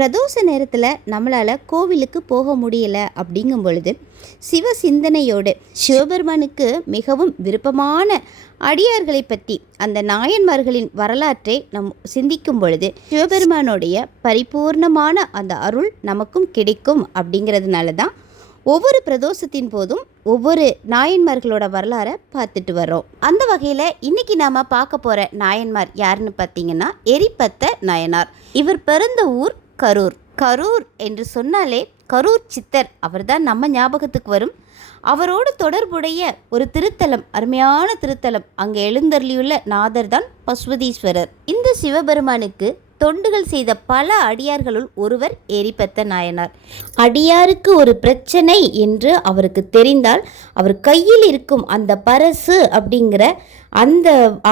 பிரதோஷ நேரத்தில் நம்மளால் கோவிலுக்கு போக முடியலை அப்படிங்கும் பொழுது சிவ சிந்தனையோடு சிவபெருமானுக்கு மிகவும் விருப்பமான அடியார்களை பற்றி அந்த நாயன்மார்களின் வரலாற்றை நம் சிந்திக்கும் பொழுது சிவபெருமானுடைய பரிபூர்ணமான அந்த அருள் நமக்கும் கிடைக்கும் அப்படிங்கிறதுனால தான் ஒவ்வொரு பிரதோஷத்தின் போதும் ஒவ்வொரு நாயன்மார்களோட வரலாறை பார்த்துட்டு வரோம். அந்த வகையில் இன்னைக்கு நாம் பார்க்க போகிற நாயன்மார் யாருன்னு பார்த்தீங்கன்னா எரிபத்த நாயனார். இவர் பிறந்த ஊர் கரூர். கரூர் என்று சொன்னாலே கரூர் சித்தர் அவர்தான் நம்ம ஞாபகத்துக்கு வரும். அவரோடு தொடர்புடைய ஒரு திருத்தலம், அருமையான திருத்தலம், அங்கே எழுந்தருளியுள்ள நாதர் தான் பசுபதீஸ்வரர். இந்த சிவபெருமானுக்கு தொண்டுகள் செய்த பல அடியார்களுள் ஒருவர் எரிபத்த நாயனார். அடியாருக்கு ஒரு பிரச்சனை என்று அவருக்கு தெரிந்தால் அவர் கையில் இருக்கும் அந்த பரசு அப்படிங்கிற அந்த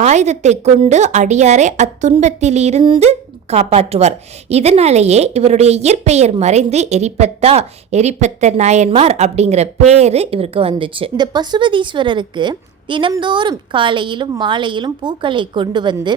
ஆயுதத்தை கொண்டு அடியாரை அத்துன்பத்தில் இருந்து காப்பாற்றுவார். இதனாலேயே இவருடைய இயற்பெயர் மறைந்து எரிபத்த நாயன்மார் அப்படிங்கிற பேரு இவருக்கு வந்துச்சு. இந்த பசுபதீஸ்வரருக்கு தினம்தோறும் காலையிலும் மாலையிலும் பூக்களை கொண்டு வந்து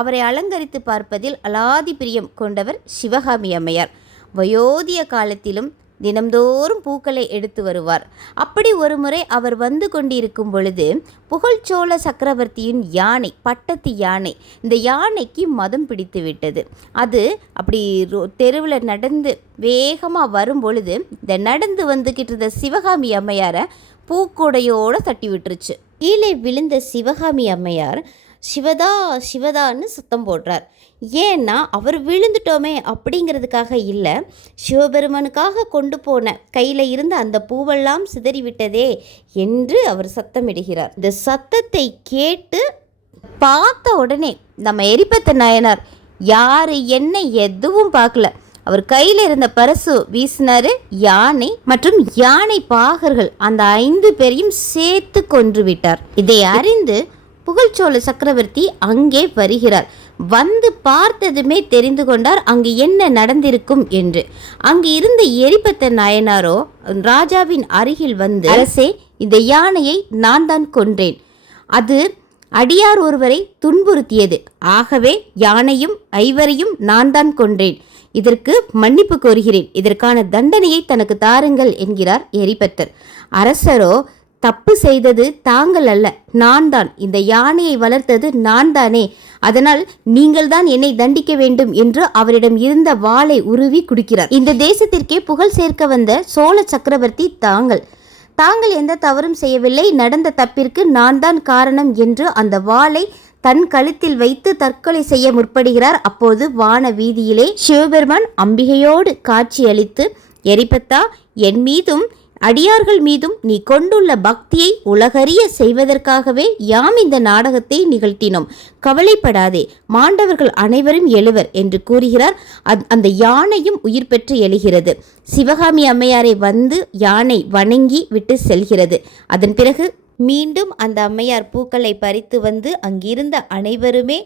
அவரை அலங்கரித்து பார்ப்பதில் அலாதி பிரியம் கொண்டவர் சிவகாமி அம்மையார். வயோதிய காலத்திலும் தினம்தோறும் பூக்களை எடுத்து வருவார். அப்படி ஒரு முறை அவர் வந்து கொண்டிருக்கும் பொழுது புகழ்ச்சோழ சக்கரவர்த்தியின் யானை, பட்டத்து யானை, இந்த யானைக்கு மதம் பிடித்து விட்டது. அது அப்படி தெருவில் நடந்து வேகமாக வரும் பொழுது இந்த நடந்து வந்துக்கிட்டு இருந்த சிவகாமி அம்மையாரை பூக்கூடையோடு தட்டி விட்டுருச்சு. கீழே விழுந்த சிவகாமி அம்மையார் சிவதா சிவதான்னு சத்தம் போடுறார். ஏன்னா அவர் விழுந்துட்டோமே அப்படிங்கிறதுக்காக இல்லை, சிவபெருமானுக்காக கொண்டு போன கையில் இருந்த அந்த பூவெல்லாம் சிதறிவிட்டதே என்று அவர் சத்தமிடுகிறார். இந்த சத்தத்தை கேட்டு பார்த்த உடனே நம்ம எரிபத்த நாயனார் யார் என்ன எதுவும் பார்க்கல. அவர் கையில் இருந்த பரசு வீசினாரு. யானை மற்றும் யானை பாகர்கள் அந்த 5 பேரையும் சேர்த்து கொன்று விட்டார். இதை அறிந்து புகழ்ச்சோழ சக்கரவர்த்தி அங்கே வருகிறார். வந்து பார்த்ததுமே தெரிந்து கொண்டார் அங்கு என்ன நடந்திருக்கும் என்று. அங்கு இருந்த எரிபத்த நாயனாரோ ராஜாவின் அருகில் வந்து, அரசே, இந்த யானையை நான் தான் கொன்றேன். அது அடியார் ஒருவரை துன்புறுத்தியது. ஆகவே யானையும் 5 நான் தான் கொன்றேன். இதற்கு மன்னிப்பு கோருகிறேன். இதற்கான தண்டனையை தனக்கு தாருங்கள் என்கிறார் எரிபத்தர். அரசரோ, தப்பு செய்தது தாங்கள் அல்ல, நான் தான். இந்த யானையை வளர்த்தது நான் தானே, அதனால் நீங்கள் தான் என்னை தண்டிக்க வேண்டும் என்று அவரிடம் இருந்த வாளை உருவி குடிக்கிறார். இந்த தேசத்திற்கே புகழ் சேர்க்க வந்த சோழ சக்கரவர்த்தி தாங்கள் எந்த தவறும் செய்யவில்லை, நடந்த தப்பிற்கு நான் தான் காரணம் என்று அந்த வாளை தன் கழுத்தில் வைத்து தற்கொலை செய்ய முற்படுகிறார். அப்போது வான வீதியிலே சிவபெருமான் அம்பிகையோடு காட்சியளித்து, எரிபத்தா, என் மீதும் அடியார்கள் மீதும் நீ கொண்டுள்ள பக்தியை உலகறிய செய்வதற்காகவே யாம் இந்த நாடகத்தை நிகழ்த்தினோம். கவலைப்படாதே, மாண்டவர்கள் அனைவரும் எழுவர் என்று கூறுகிறார். அந்த யானையும் உயிர் பெற்று எழுகிறது. சிவகாமி அம்மையாரை வந்து யானை வணங்கி விட்டு செல்கிறது. அதன் பிறகு மீண்டும் அந்த அம்மையார் பூக்களை பறித்து வந்து அங்கிருந்த அனைவருமே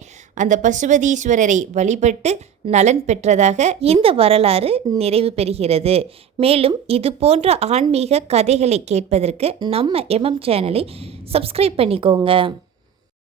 அந்த பசுபதீஸ்வரரை வழிபட்டு நலன் பெற்றதாக இந்த வரலாறு நிறைவு பெறுகிறது. மேலும் இது போன்ற ஆன்மீக கதைகளை கேட்பதற்கு நம்ம எம்எம் சேனலை சப்ஸ்கிரைப் பண்ணிக்கோங்க.